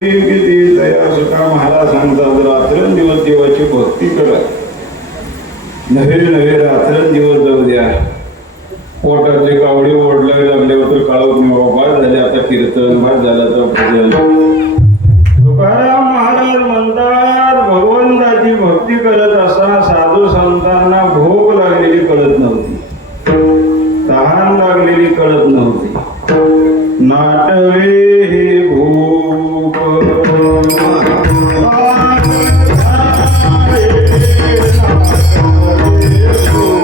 किती दया सुद्धा महाराज सांगतात रात्रंदिवस देवाची भक्ती करा नव्हे नव्हे रात्रंदिवस जाऊ द्या पोटातले कावडे ओढलाय लागले तर काळोख नाही झाले आता कीर्तन बाद झालं तर भजन तुकाराम महाराज म्हणतात भगवंताची भक्ती करत असा साधू संतांना भोग लागलेली कळत नव्हती तहान लागलेली कळत नव्हती नाटवे हे through.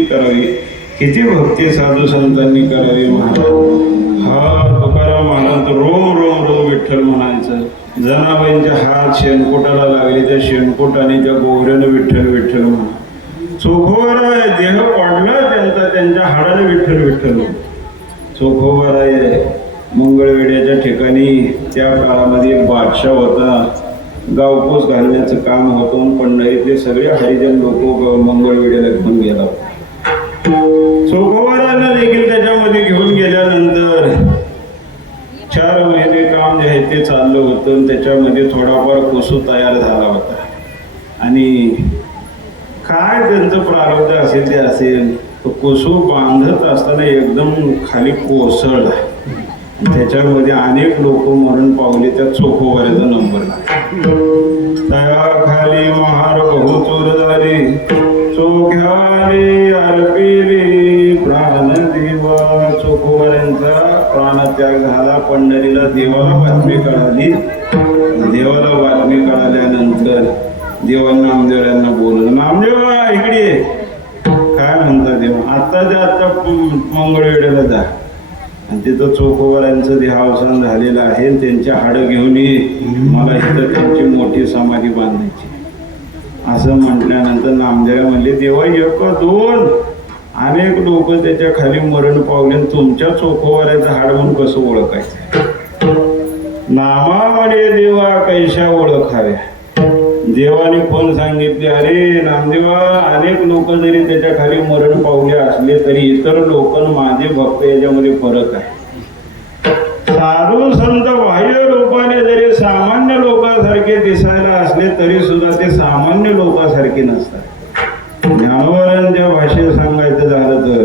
भक्ती करावी. किती भक्ती साधू संतांनी करावी महाराज हा तुकाराम महाराज रोम रोम रोम विठ्ठल म्हणायचं. जनाबाईंच्या हात शेणकोटाला लागले त्या शेणकोटाने त्या गोवऱ्यानं विठ्ठल विठ्ठल म्हणा चोखोबाराय देह पडला त्यांचा त्यांच्या हाडाने विठ्ठल विठ्ठल चोखोबाराय मंगळवेड्याच्या ठिकाणी त्या काळामध्ये एक बादशाह होता. गावपोस घालण्याचं काम होतं आणि पंढरीतले सगळे हरिजन लोक मंगळवेड्याला घेऊन गेला. चोखोबारांना देखील त्याच्यामध्ये घेऊन गेल्यानंतर चार महिने काम जे आहे ते चाललं होतं आणि त्याच्यामध्ये थोडाफार कोसू तयार झाला होता. आणि काय त्यांचं प्रारब्ध असेल ते असेल तो कोसू बांधत असताना एकदम खाली कोसळला. त्याच्यामध्ये अनेक लोक मरण पावले त्या चोखोबाऱ्याचा नंबर. खाली महार बहुचोर झाले. चोख्याले त्याग झाला पंढरीला देवाला बातमी कळाली. देवाला बातमी कळाल्यानंतर देवांना नामदेवांना बोललं नामदेवा इकडे काय म्हणता देवा? आता ते आता मंगळवेड्याला जा. आणि तिथं चोखोबाऱ्यांचं देहावसान झालेलं आहे. त्यांची हाडं घेऊन ये. मला इथं त्यांची मोठी समाधी बांधायची असं म्हटल्यानंतर नामदेव म्हणले देवा एक दोन. अनेक लोक त्याच्याखाली मरण पावले आणि तुमच्या चोखोवाऱ्याचं हाड म्हणून कसं ओळखायचं? नामामध्ये देवा कैशा ओळखाव्या. देवाने कोण सांगितले अरे नामदेवा अनेक लोक जरी त्याच्याखाली मरण पावले असले तरी इतर लोक माझे भक्त याच्यामध्ये फरक आहे. साधू संत बाह्य रूपाने जरी सामान्य लोकांसारखे दिसायला असले तरी सुद्धा ते सामान्य लोकांसारखे नसतात. ज्ञानवर भाषेत सांगायचं झालं तर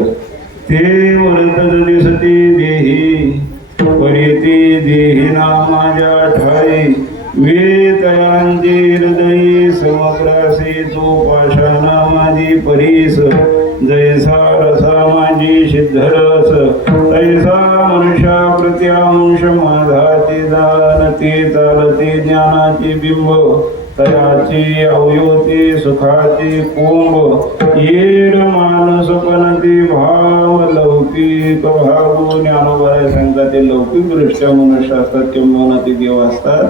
ते वरत दिसती देही परिती देही ना माझ्या ठाई वेतयांचे हृदयी समग्रासी तो पाषाणा माझी परीस. जैसा रसा माझी सिद्धरस तैसा मनुष्या प्रत्यांश माझाची जाणती चालती ज्ञानाची बिंब. तयाची अवयोती सुखाची कुंभ येड मानस पनती भाव लौकिक भाव ज्ञानोबाय सांगतात. ते लौकिक दृष्ट्या मनुष्य असतात किंवा ते देव असतात.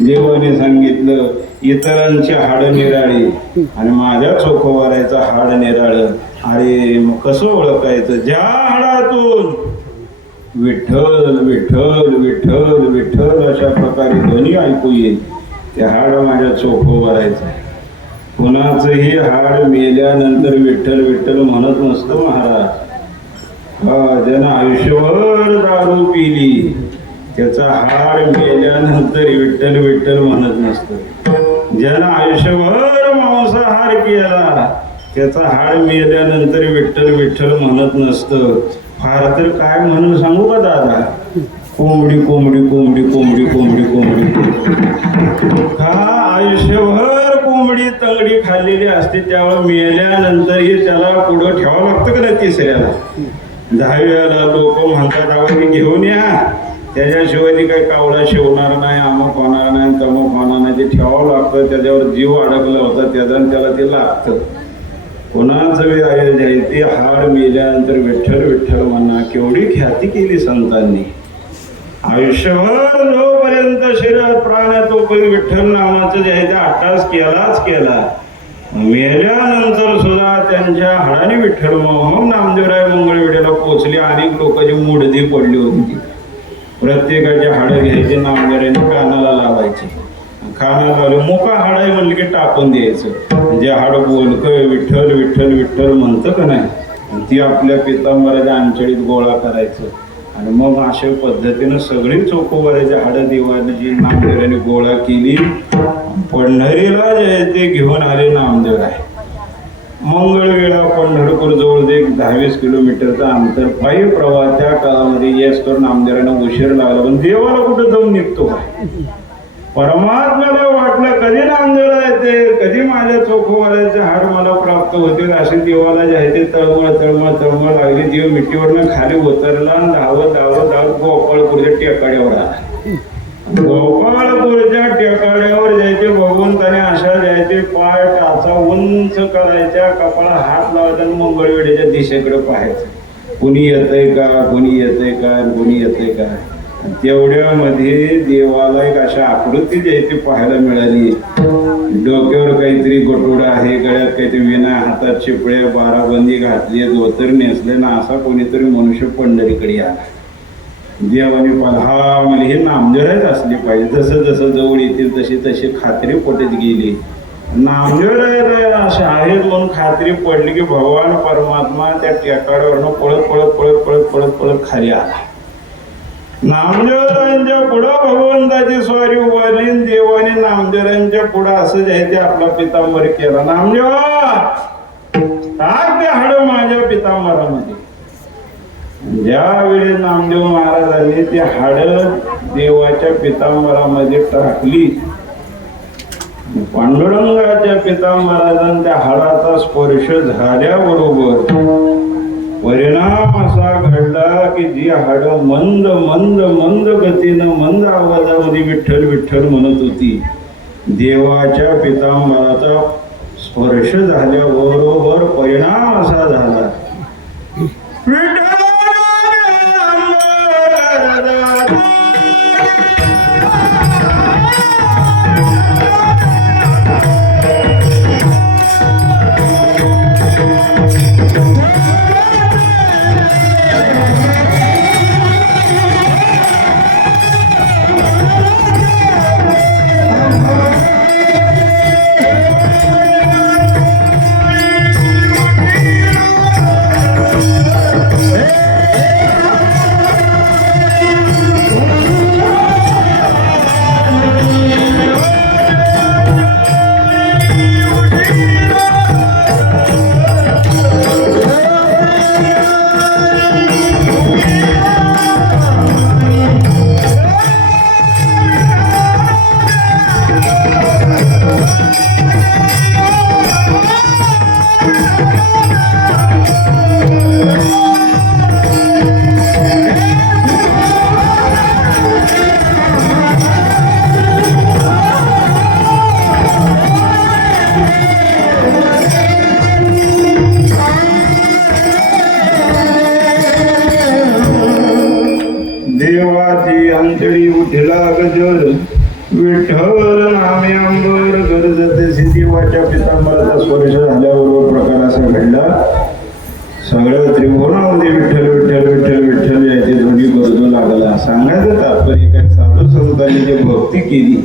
देवाने सांगितलं इतरांची हाड निराळी आणि माझ्या चोखोवाऱ्याचं हाड निराळ. अरे मग कसं ओळखायचं? ज्या हाडातून विठ्ठल विठ्ठल विठ्ठल विठ्ठल अशा प्रकारे ध्वनी ऐकू येईल. ते हाड माझ्या चोखोवाऱ्याचं आहे कुणाचंही हाड मेल्यानंतर विठ्ठल विठ्ठल म्हणत नसतं महाराज. हा ज्यानं आयुष्यभर दारू पिली त्याचा हाड मेल्यानंतर विठ्ठल विठ्ठल म्हणत नसतं. ज्यानं आयुष्यभर मांसाहार केला त्याचा हाड मेल्यानंतर विठ्ठल विठ्ठल म्हणत नसतं. फार तर काय म्हणून सांगू का दादा? कोंबडी कोंबडी कोंबडी कोंबडी कोंबडी कोंबडी. का आयुष्यभर कोंबडी तंगडी खाल्लेली असते त्यामुळे मेल्यानंतरही त्याला पुढं ठेवावं लागतं का नाही तिसऱ्याला? दहाव्याला लोक म्हणतात आवडी घेऊन या. त्याच्याशिवाय ती काही कावळा शिवणार नाही अमुक होणार नाही तमुक होणार नाही. ते ठेवावं लागतं त्याच्यावर जीव अडकला होता त्याचा त्याला ते लागतं. कोणाचं बी आहे ते हाड मेल्यानंतर विठ्ठल विठ्ठल म्हणा केवढी ख्याती केली संतांनी. आयुष्यभर जोपर्यंत शरीरात प्राण आहे तोपर्यंत विठ्ठल नामाचं जे आहे ते अट्टास केलाच केला. मेल्यानंतर सुद्धा त्यांच्या हाडाने विठ्ठल मग नामदेवराय मंगळवेढ्याला पोचले अनेक लोकांची मुडदी पडली होती. प्रत्येकाची हाड हाडं घ्यायचे नामदेवराने कानाला लावायचे. कानाला लावले मोका हाड आहे म्हणलं की टाकून द्यायचं. जे हाड बोलकं विठ्ठल विठ्ठल विठ्ठल म्हणतं का नाही? ती आपल्या पितांबराच्या अंचळीत गोळा करायचं. आणि मग अशा पद्धतीनं सगळी चोकोबाऱ्याची हाडं देवाची नामदेवाने गोळा केली पंढरीला जे ते घेऊन आले नामदेव आहे. मंगळवेळा पंढरपूर जवळ एक दहावीस किलोमीटरचं अंतर पायी प्रवाह त्या काळामध्ये येस तर नामदेवांना उशीर लागला पण देवाला कुठं जाऊन निघतो परमात्म्याला वाटलं कधी नामदेवला येते कधी माझ्या चोखोवाल्याचे हाड मला प्राप्त होतील असे देवाला जे आहे ते तळमळ तळमळ तळमळ लागली. देव मिट्टीवरनं खाली उतरला धावत धावत धावत गोपाळपूरच्या टेकाड्यावर आला. गोपाळपूरच्या टेकाड्यावर जायचे भगवंताने अशा जायचे पाय टाचा उंच करायच्या कपाळा हात लावायचा आणि मंगळवेड्याच्या दिशेकडे पाहायचं. कुणी येतंय का? कुणी येतंय का? कुणी येतंय का? तेवढ्यामध्ये देवाला एक अशा आकृती जी ती पाहायला मिळाली. डोक्यावर काहीतरी गोटोडा आहे गळ्यात काहीतरी विना हातात शिपळ्या बाराबंदी घातली धोतर नेसले ना असा कोणीतरी मनुष्य पंढरीकडे आला. देवाने पाहिलं हा मला हे नामदेवरायच असली पाहिजे. जसं जसं जवळ येतील तशी तशी खात्री पटत गेली. नामदेवराय असे आहेत म्हणून खात्री पडली की भगवान परमात्मा त्या टेकाड्यावरनं पळत पळत पळत पळत पळत पळत खाली आला. नामदेवरायांच्या पुढं भगवंताची स्वारी उभारली देवाने नामदेवरांच्या पुढं असं जायचे आपला पितांबर केला. नामदेवा टाक ते हाड माझ्या पितांबरामध्ये. ज्यावेळी नामदेव महाराजांनी ते हाड देवाच्या पितांबरामध्ये टाकली. पांडुरंगाच्या पितांबराजांनी त्या हाडाचा स्पर्श झाल्याबरोबर परिणाम असा घडला की जी हाड मंद मंद मंद गतीनं मंद आवाजामध्ये विठ्ठल विठ्ठल म्हणत होती. देवाच्या पितांबराचा स्पर्श झाल्याबरोबर परिणाम असा झाला. देवाची अंतरी उठला गजर विठ्ठल नामे अंबर गरज देवाच्या पितांबराचा स्पर्श झाल्याबरोबर प्रकार असा घडला. सगळं त्रिभुवनामध्ये विठ्ठल विठ्ठल विठ्ठल विठ्ठल याची ध्वनी बदलू लागला. सांगायचं तात्पर्य काय? साधू संतांनी जे भक्ती केली